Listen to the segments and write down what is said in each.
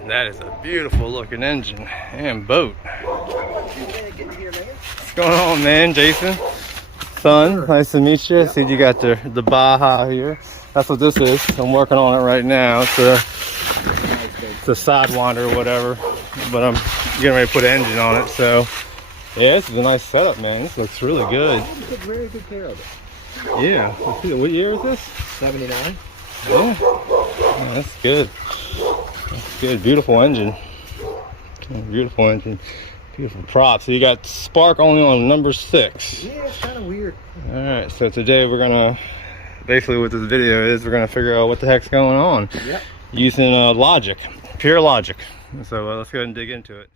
And that is a beautiful looking engine and boat. What's going on, man? Jason, son, nice to meet you. I see you got the Baja here. That's what this is. I'm working on it right now. It's a Sidewinder or whatever, but I'm getting ready to put an engine on it. So yeah, this is a nice setup, man. This looks really good. You took very good care of it. Yeah. What year is this? 79. Yeah. Yeah, that's good. That's good. Beautiful engine. Beautiful engine. Beautiful prop. So you got spark only on number 6. Yeah, it's kind of weird. All right. So today we're gonna, basically what this video is, we're gonna figure out what the heck's going on. Yep. Using logic, pure logic. So let's go ahead and dig into it.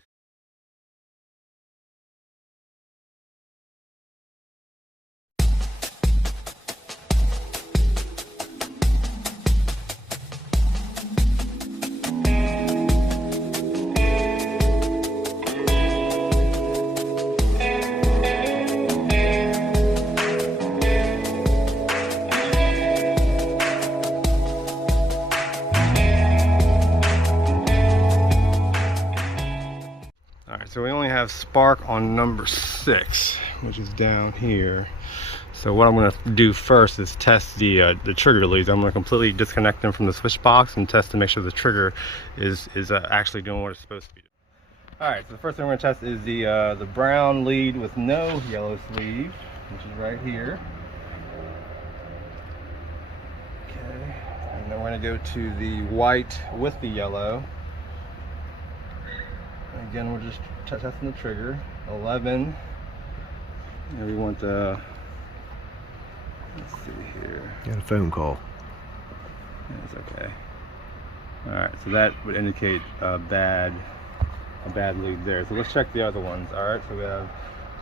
So we only have spark on number 6, which is down here. So what I'm going to do first is test the trigger leads. I'm going to completely disconnect them from the switch box and test to make sure the trigger is actually doing what it's supposed to be doing. All right, so the first thing we're going to test is the brown lead with no yellow sleeve, which is right here. Okay, and then we're going to go to the white with the yellow. Again, we're just testing the trigger. 11. And we want the, let's see here. Got a phone call. That's okay. Alright, so that would indicate a bad lead there. So let's check the other ones. Alright, so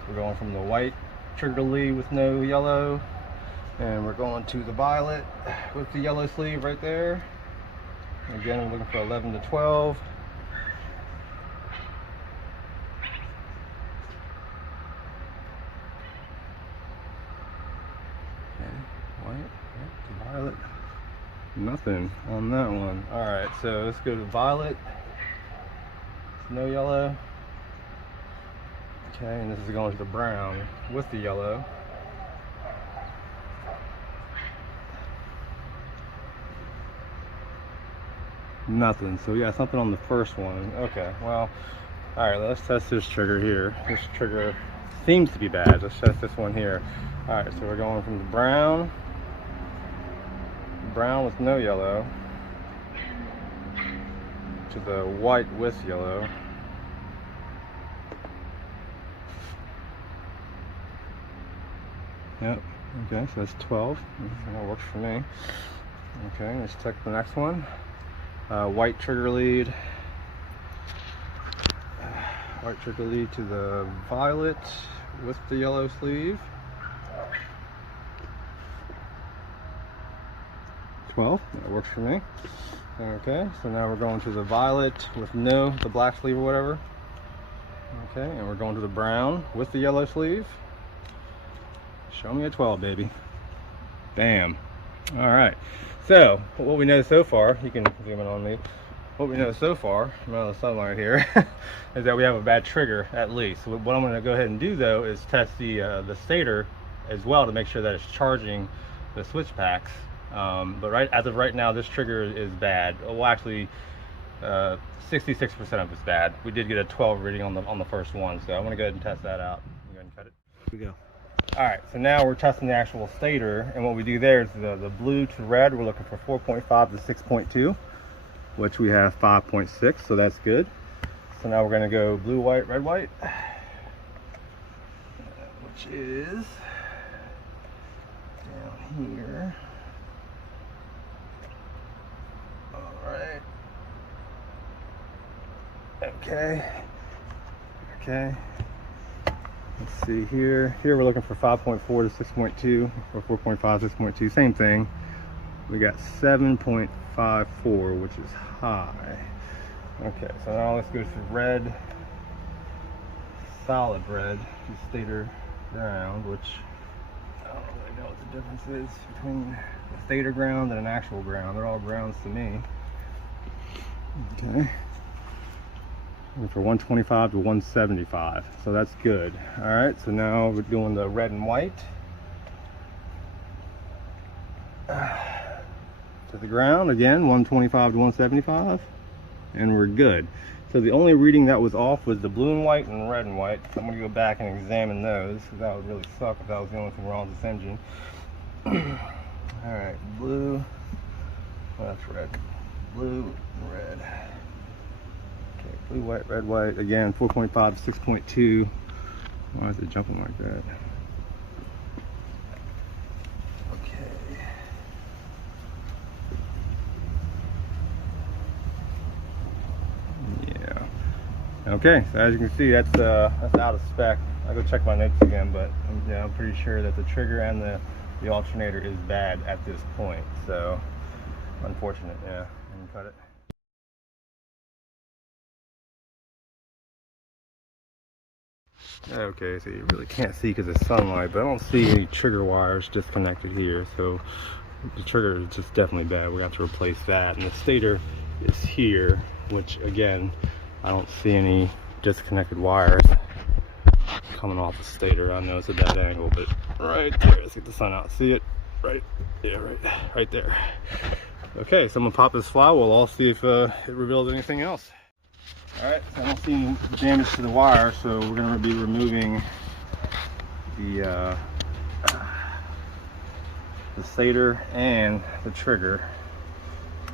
we're going from the white trigger lead with no yellow, and we're going to the violet with the yellow sleeve right there. Again, we're looking for 11 to 12. Violet, nothing on that one. All right, so let's go to violet. No yellow. Okay, and this is going to the brown with the yellow. Nothing. So we got something on the first one. Okay, well, all right, let's test this trigger here. This trigger seems to be bad. Let's test this one here. All right, so we're going from the brown with no yellow to the white with yellow. Yep. Okay, so that's 12. That works for me. Okay, let's check the next one. White trigger lead. White trigger lead to the violet with the yellow sleeve. 12, that works for me. Okay, so now we're going to the violet with the black sleeve or whatever. Okay, and we're going to the brown with the yellow sleeve. Show me a 12, baby. Bam. All right, so what we know so far, you can zoom in on me. What we know so far, I'm out of the sunlight here, is that we have a bad trigger at least. So what I'm going to go ahead and do though is test the stator as well to make sure that it's charging the switch packs. But as of right now, this trigger is bad. Well, actually, 66% of it's bad. We did get a 12 reading on the first one, so I'm gonna go ahead and test that out. Go ahead and cut it. Here we go. All right, so now we're testing the actual stator, and what we do there is the blue to red. We're looking for 4.5 to 6.2, which we have 5.6, so that's good. So now we're gonna go blue, white, red, white, which is down here. Alright. Okay. Let's see here. Here we're looking for 5.4 to 6.2, or 4.5, 6.2, same thing. We got 7.54, which is high. Okay, so now let's go to red, solid red, to stator ground, which I don't really know what the difference is between a stator ground and an actual ground. They're all grounds to me. Okay. for 125 to 175, so that's good. All right, so now we're doing the red and white to the ground again, 125 to 175, and we're good. So the only reading that was off was the blue and white and red and white. So I'm gonna go back and examine those, because that would really suck if that was the only thing wrong with this engine. All right, blue, oh, that's red, blue, red. Okay, blue, white, red, white. Again, 4.5, 6.2. Why is it jumping like that? Okay. Yeah. Okay, so as you can see, that's out of spec. I'll go check my notes again, but yeah, I'm pretty sure that the trigger and the alternator is bad at this point. So, unfortunate. Yeah, let me cut it. Okay, so you really can't see because of sunlight, but I don't see any trigger wires disconnected here, so the trigger is just definitely bad. We have to replace that, and the stator is here, which again, I don't see any disconnected wires coming off the stator. I know it's a bad angle, but right there, let's get the sun out. See it? Right, yeah, right there. Okay, so I'm gonna pop this flywheel. I'll see if it reveals anything else. Alright, so I don't see any damage to the wire, so we're going to be removing the stator and the trigger,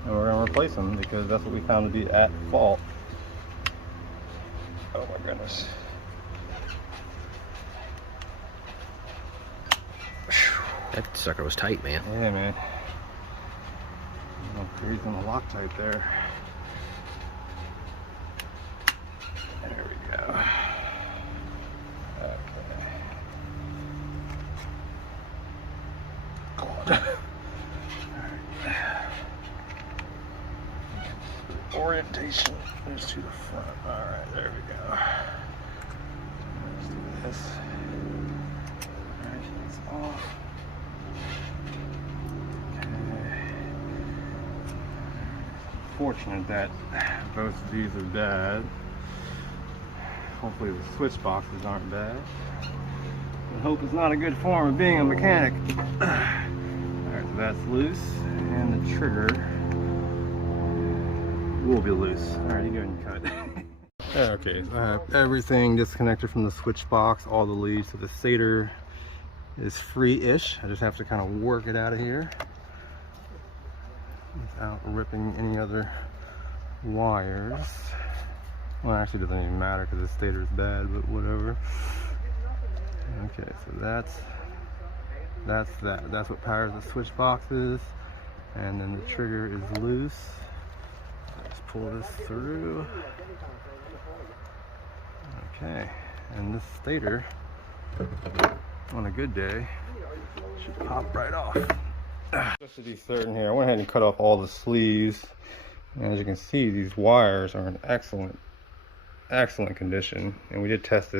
and we're going to replace them because that's what we found to be at fault. Oh my goodness. That sucker was tight, man. Yeah, man. He's on the Loctite there. There we go. Okay. God. Orientation is to the front. Alright, there we go. Let's do this. Alright, it's off. Okay. Fortunate that both of these are bad. Hopefully the switch boxes aren't bad. I hope it's not a good form of being a mechanic. Alright, so that's loose, and the trigger will be loose. Alright, you go and cut. Okay, so I have everything disconnected from the switch box, all the leads. So the stator is free-ish. I just have to kind of work it out of here without ripping any other wires. Well, actually, it doesn't even matter because the stator is bad, but whatever. Okay, so that's that. That's what powers the switch boxes, and then the trigger is loose. Let's pull this through. Okay, and this stator, on a good day, should pop right off. Just to be certain here, I went ahead and cut off all the sleeves, and as you can see, these wires are in excellent condition, and we did test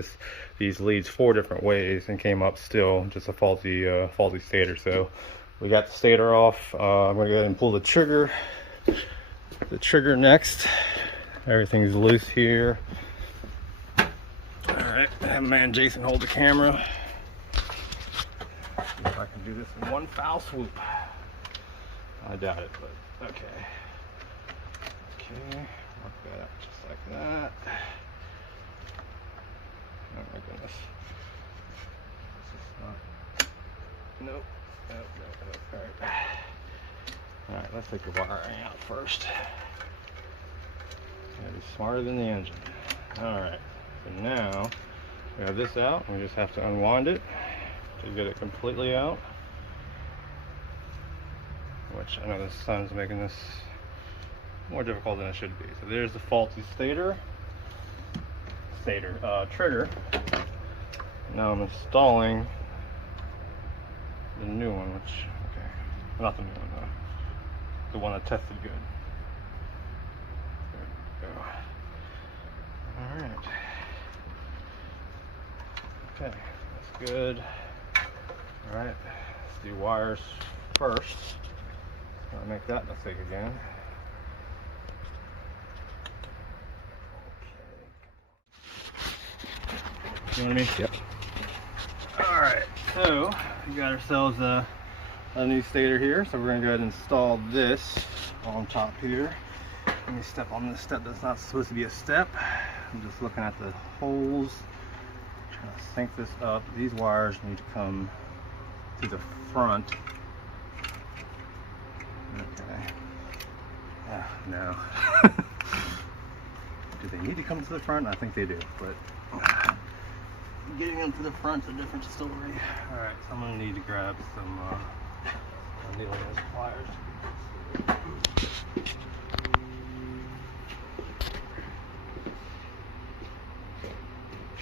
these leads 4 different ways and came up still just a faulty stator. So we got the stator off. I'm gonna go ahead and pull the trigger next. Everything's loose here. All right, have man Jason hold the camera. See if I can do this in one foul swoop. I doubt it, but okay. Okay, work that out just like that. Oh my goodness. This is not. Nope. Alright. Alright, let's take the wiring out first. Gotta be smarter than the engine. Alright. So now we have this out. We just have to unwind it to get it completely out. Which I know the sun's making this more difficult than it should be. So there's the faulty trigger. Now I'm installing the new one, which, okay, not the new one though, the one that tested good. There we go. All right. Okay, that's good. All right, let's do wires first. I'll make that mistake again. You know what I mean? Yep. Alright, so we got ourselves a new stator here. So we're going to go ahead and install this on top here. Let me step on this step that's not supposed to be a step. I'm just looking at the holes, trying to sync this up. These wires need to come to the front. Okay. No. Do they need to come to the front? I think they do, but getting them to the front's a different story. Alright, so I'm going to need to grab some needle nose pliers.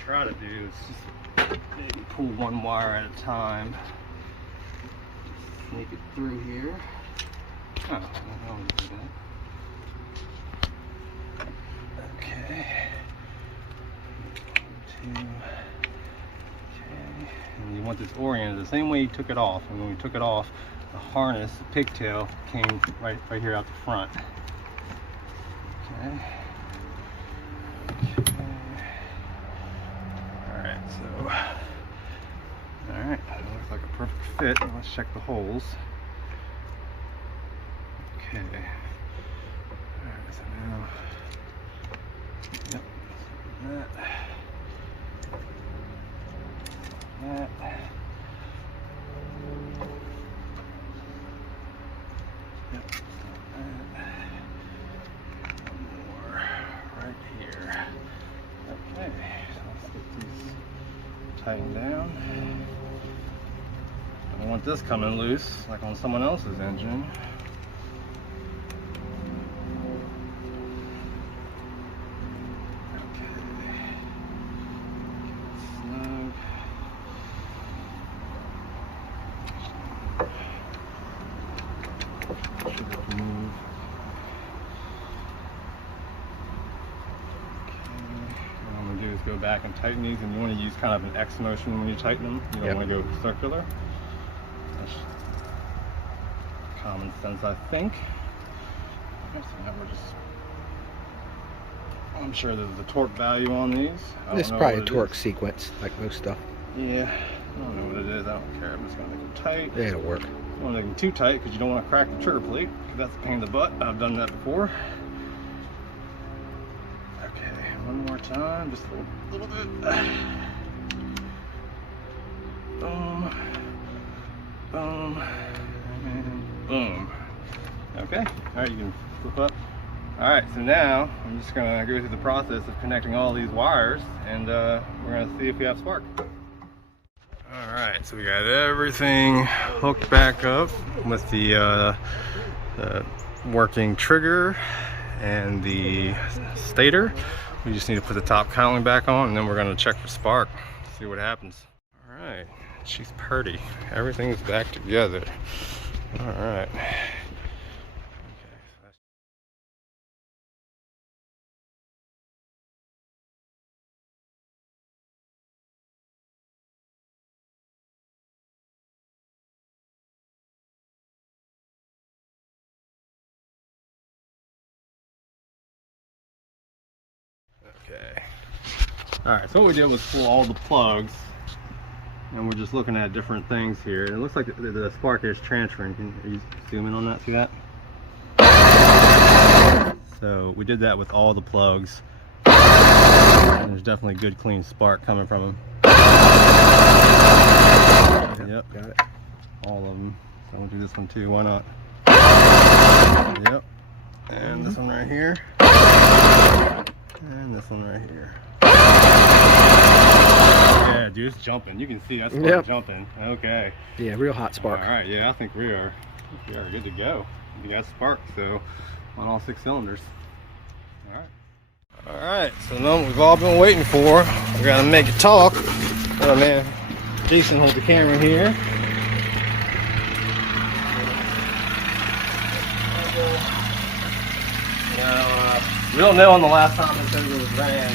Try to do is just maybe pull one wire at a time. Sneak it through here. Oh, I don't know how to do that. Okay. 1, 2. Okay. And you want this oriented the same way you took it off. And when we took it off, the harness, the pigtail, came right here out the front. Okay. Alright, that looks like a perfect fit. Let's check the holes. Okay. Alright, so now, yep, that. Yep, one more right here. Okay, so let's get these tightened down. I don't want this coming loose like on someone else's engine. Okay. Snug. Should move. Go back and tighten these, and you want to use kind of an X motion when you tighten them. You don't want to go circular. That's common sense, I think. Okay, so now we're just, I'm sure there's a torque value on these. It's probably a torque sequence, like most stuff. Yeah, I don't know what it is. I don't care. I'm just going to make them tight. Yeah, it'll work. You don't want to make them too tight because you don't want to crack the trigger plate, because that's a pain in the butt. I've done that before. One more time, just a little bit. Boom, boom, and boom. Okay, all right, you can flip up. All right, so now I'm just gonna go through the process of connecting all these wires, and we're gonna see if we have spark. All right, so we got everything hooked back up with the working trigger and the stator. We just need to put the top cowling back on, and then we're going to check for spark, see what happens. All right, she's pretty. Everything's back together. All right. Okay. Alright, so what we did was pull all the plugs, and we're just looking at different things here. It looks like the spark is transferring. Can you zoom in on that? See that? So we did that with all the plugs. And there's definitely good clean spark coming from them. Yep, got it. all of them. So we'll do this one too, why not? Yep. And this one right here. And this one right here. Yeah, dude, it's jumping. You can see that's jumping. Okay. Yeah, real hot spark. All right, yeah, I think we are good to go. We got spark, so on all 6 cylinders. All right. All right, so now we've all been waiting for. We gotta make it talk. Oh man, Jason holds the camera here. We don't know on the last time this thing was ran,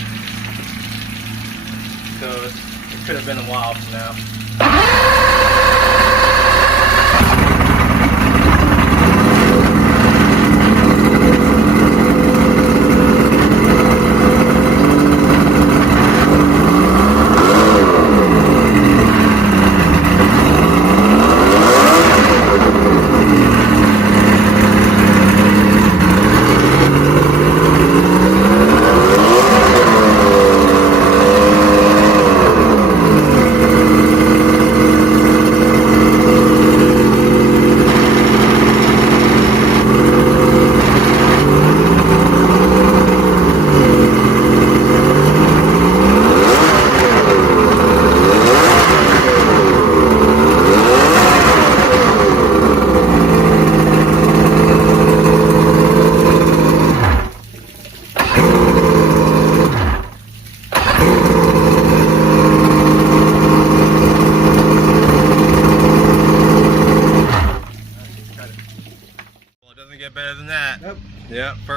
so it could have been a while from now.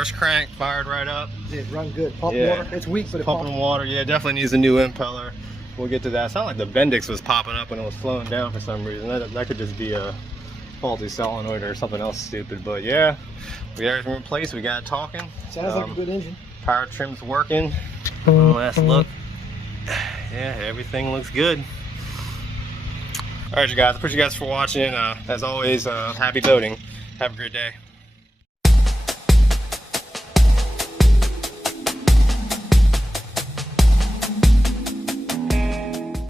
First crank fired right up. It run good. Pump Yeah. water. It's weak, but it Pumping pumps. water. Yeah, definitely needs a new impeller. We'll get to that. It sounded like the Bendix was popping up when it was slowing down for some reason. That could just be a faulty solenoid or something else stupid. But yeah, we got everything replaced. We got it talking. Sounds like a good engine. Power trim's working. One last look. Yeah, everything looks good. All right, you guys. Appreciate you guys for watching. As always, happy boating. Have a great day.